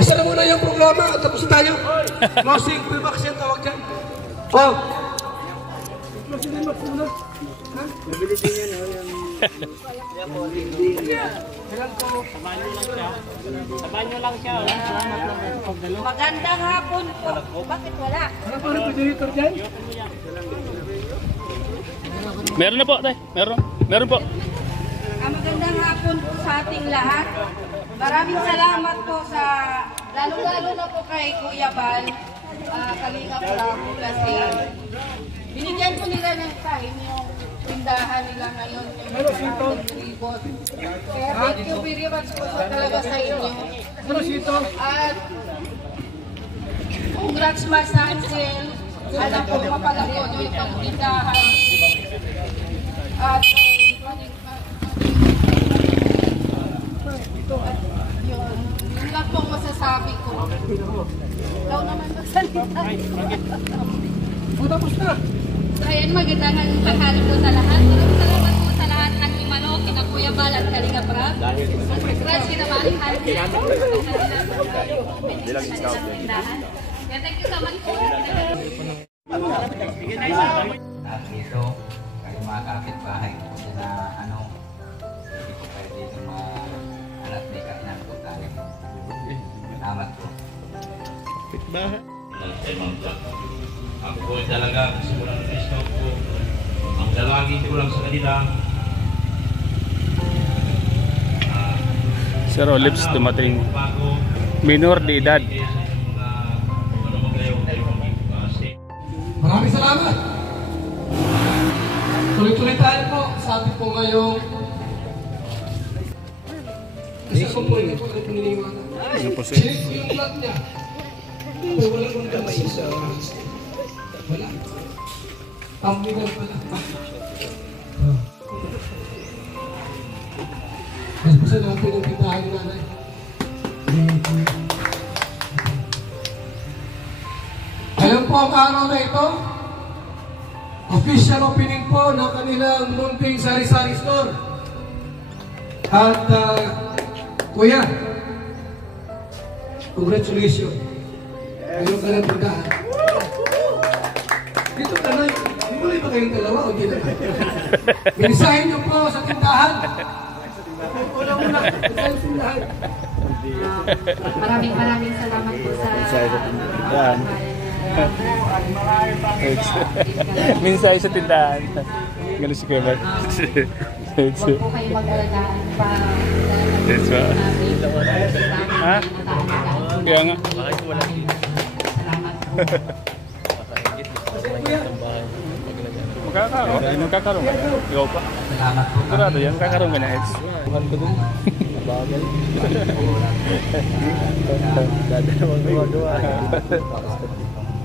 Isa na muna yung programa at tapos tayo. Closing remarks yan tawag dyan. Oh. Closing remarks muna. Nabili din yan Sabahan nyo lang siya. Magandang hapon po. Bakit wala? Meron na po, tay. Meron po. Magandang hapon po sa ating lahat. Maraming salamat po sa, lalo-lalo na po kay Kuya Bal, Kalingap Ramo, kasi binigyan po nila ng time yung tindahan nila ngayon, yung ribot. Kaya thank you very much po talaga sa inyo. At congrats Mas Ansel. Alam po mapalaki nyo itong tindahan. At yun lang pong masasabi ko. Ikaw naman magsalita. Tapos na. So ayan, magandang tanghali po sa lahat. Salamat po sa lahat ng Imano, kina Kuya Bal at Kalingap Ramo. Congrats kina Maring Hansi. Kaya thank you so much po. At dito, kayo mga kapitbahay ko na hindi ko kayo dito mga anak may kainan po tayo. Salamat po. Kapitbahay. Ako po talaga simula ng stop ko. Ang dalangin ko lang sa kanila. Sir Olives dumating. Minor de edad. Maraming salamat. Tuloy-tuloy tayo po sa ating po ngayong isa ko po yun. Ano po niliwanag? Ano po, sir? Check yung vlog niya. Wala kong kamay sa... Wala. Tambigan pala. Mas gusto natin ang tindahan ni nanay. Ngayon po ang araw na ito, official opening po ng kanilang munting sari-sari store. At Kuya, congratulations. Ayaw ka ng tindahan. Dito ka na, hindi mo ba kayong dalawa o dito? Minisahin niyo po sa tindahan. Una-una, minisahin sa tindahan. Maraming salamat po sa tindahan. Minsay sa tindahan. Ganun si Kuya Bal. Huwag po kayo mag-alagaan pa. That's right. Ha? Kaya nga. Magkakaroon ka. Ikaw pa. Sigurado yan, magkakaroon ka na Eds. Bukan ko dun. Bagal.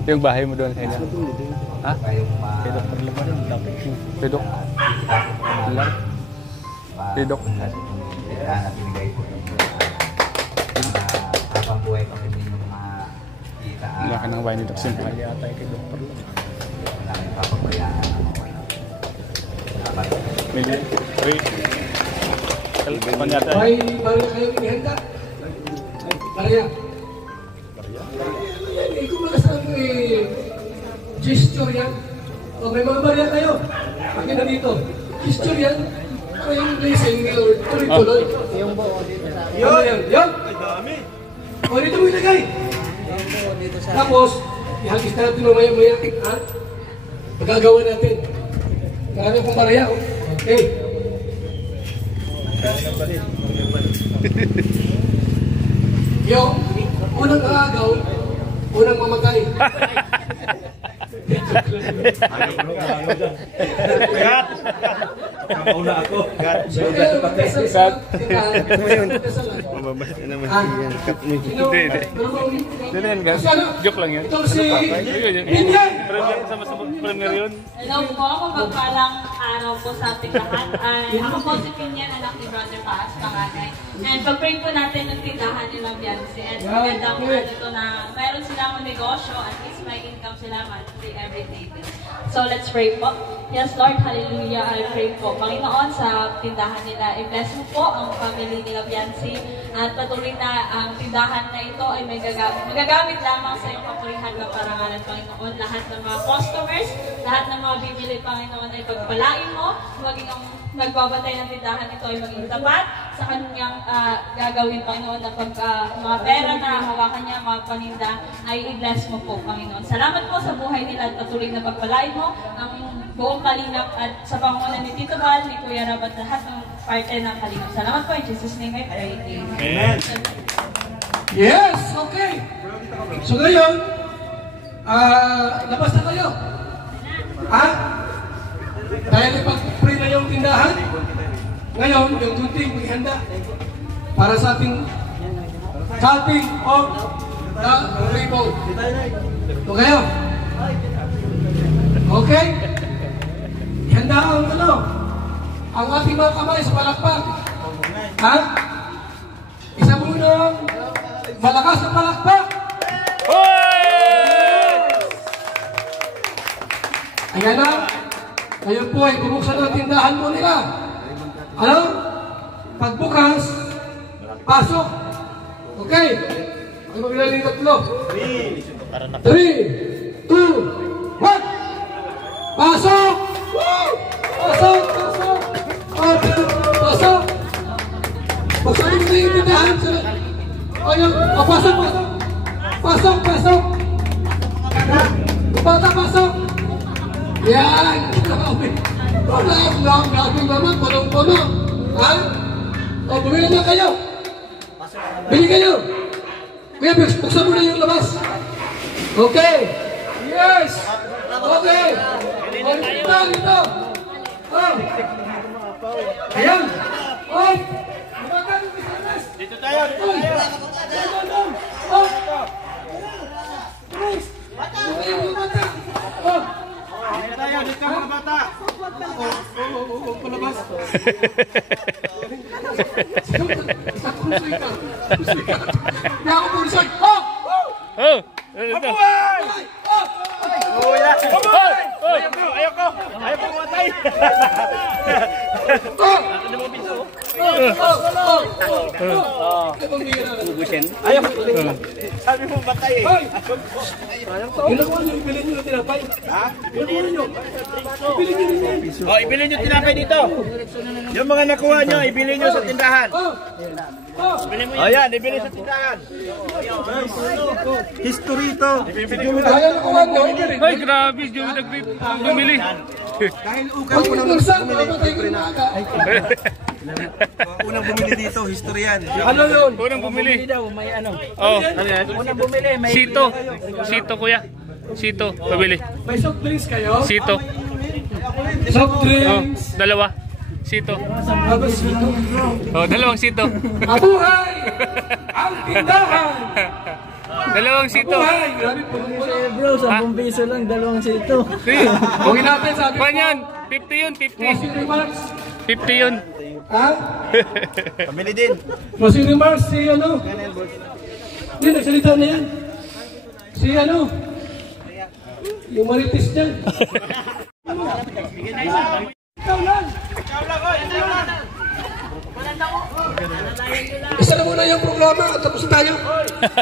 Yung bahay mo doon sa inyo? Ha? Tidok per lima rin. Tidok? Ilan? Tidok? Wala ka ng wine ni Doc Simple. Million? Wait. Kapan yata? May kayo inihanda. Maria. Hindi ko makasabi gesture yan. O may mga Maria kayo. Akin na dito. Gesture yan. Ano yung blessing ni Lord? Tuloy-tuloy. Yung buo dito sa akin. Ano yan? Yan! Ay dami! O dito mo ilagay. Yung buo dito sa akin. Tapos, ihagis natin mamaya-maya. Ha? Magagawa natin. Kaya kung Maria. Okay. Yung unang kaagaw, unang mamatay. Gat! Kamauna ako. Gat! Mababas na naman yan. Hindi yan, guys. Joke lang yan. Itong si Pinyan! Premier yun. Hello po, magpapalang araw po sa ating lahat. Ako po si Pinyan, anak ni Brother Paz, panganay. And pag-pray po natin yung tindahan ni Ma'am Yancy. And magandang ito na mayroon silang negosyo at least may income sila monthly every day. So let's pray po. Yes, Lord, hallelujah, I pray po. Panginoon, sa tindahan nila, i-bless mo po ang family nila Biancy at patuloy na ang tindahan na ito ay magagamit lamang sa iyong kapurihan na parangalan, Panginoon. Lahat ng mga customers, lahat ng mga bibili, Panginoon, ay pagpalain mo, maging ang nagbabantay ng tindahan ito ay maging tapat sa kanyang gagawin, Panginoon, na pag mga pera na hawakan niya, mga paninda, ay i-bless mo po, Panginoon. Salamat po sa buhay nila at patuloy na pagpalain mo ang buong Kalingap at sa pangunan ni Tito Val, ni Kuya Rab at lahat ng parte ng Kalingap. Salamat po, in Jesus' name I pray. Amen. Yes, okay. So ngayon, labas na kayo. Ha? Dahil ipag-pray na yung tindahan, ngayon, yung duty, may handa para sa ating cutting of the rainbow. So kayo. Okay? Ihanda ang ating mga kamay sa palakpak. Ha? Isa muna malakas na palakpak. Ayan na. Ngayon po ay bubuksan ang tindahan mo nila. Ano? Pagbukas, pasok. Okay. Ay magbilang ng 3, 2, 1. Pasok! Woo! Pasok! Pasok! Pasok! Buksan mo na yung tindahan. Ayun. Pasok! Pasok! Pasok! Pasok! Bata, pasok! Yan! Lang naman, punong-puno. Ha? O, bumili na kayo. Bili kayo. Kaya, buksan mo na yung labas. Okay. Yes! Okay. Dito. Oh. Ayan. Oh. Dito tayo. Oh. Please. Oh. Tayo, dito ka mga bata. Palabas. Hindi ako pulisay. Oh! Oh! Mabuhay! Oh! Ayoko matay. Ayoko. Sabi mo matay eh. Ginawa niyo, ibilin niyo ng tinapay. Ha? Ginawa niyo. Ibilin niyo rin yan. Oh, ibilin niyo tinapay dito. Yung mga nakuha niyo, ibilin niyo sa tindahan. Oh, yan, ibilin sa tindahan. History ito. Kaya nakuha niyo, ibilin. Ay, grabe, Joey nag-grip. Bumili. Dahil ukang Pag inulsan, mamatay ko yung aga. unang bumili dito, history yan. Ano yun? Unang bumili. May ano. Oh, Unang bumili, may Sito. Sito, kuya. Sito, pabili. May soft drinks kayo? Sito. Soft Oh, drinks. dalawa. Sito. Tapos ito. Oh, dalawang sito. Mabuhay! Ang tindahan! Dalawang sito. Mabuhay! Grabe po. Bro, 10 piso lang, dalawang sito. Huwag natin sabi. Kwan yan. 50 yun, 50. Closing remarks. 50 yun. Ha? pamili din. Closing remarks si ano? Hindi, nagsalita na yan. Si ano? Yung marites niyan. Ikaw lang. Isa na muna yung programa at tapos na tayo.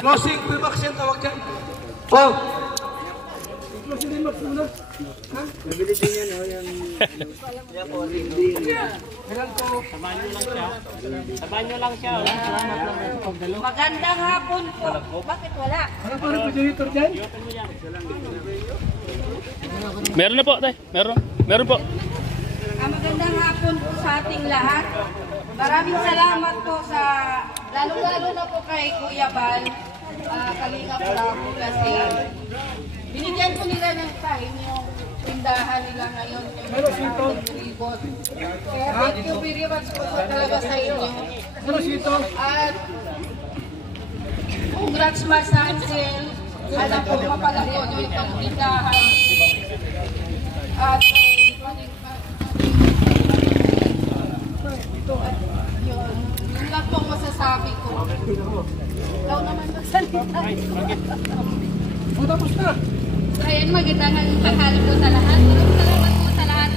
Closing remarks yan, tawag dyan. Oh. Closing remarks muna. Ha? Nabili din yan, oh, yan. Samahan nyo lang siya. Magandang hapon po. Bakit wala? Ano pa rin po janitor dyan? Meron na po, tay. Meron po. Magandang hapon po sa ating lahat. Maraming salamat po sa, lalo-lalo na po kay Kuya Val, Kalingap Bravo kasi binigyan po nila ng time yung tindahan nila ngayon, yung ribot. Kaya thank you very much po talaga sa inyo. At congrats Mas Ansel. Alam po mapalako nyo itong tindahan. At yun lang pong masasabi ko. Ikaw naman magsalita. O tapos na. Ayan, magandang tanghali po sa lahat. Maraming salamat po sa lahat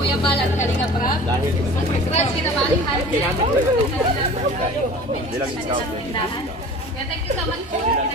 Kuya Bal at Kalinga Prab. Congrats kina Maring Hansi. Thank you so much po.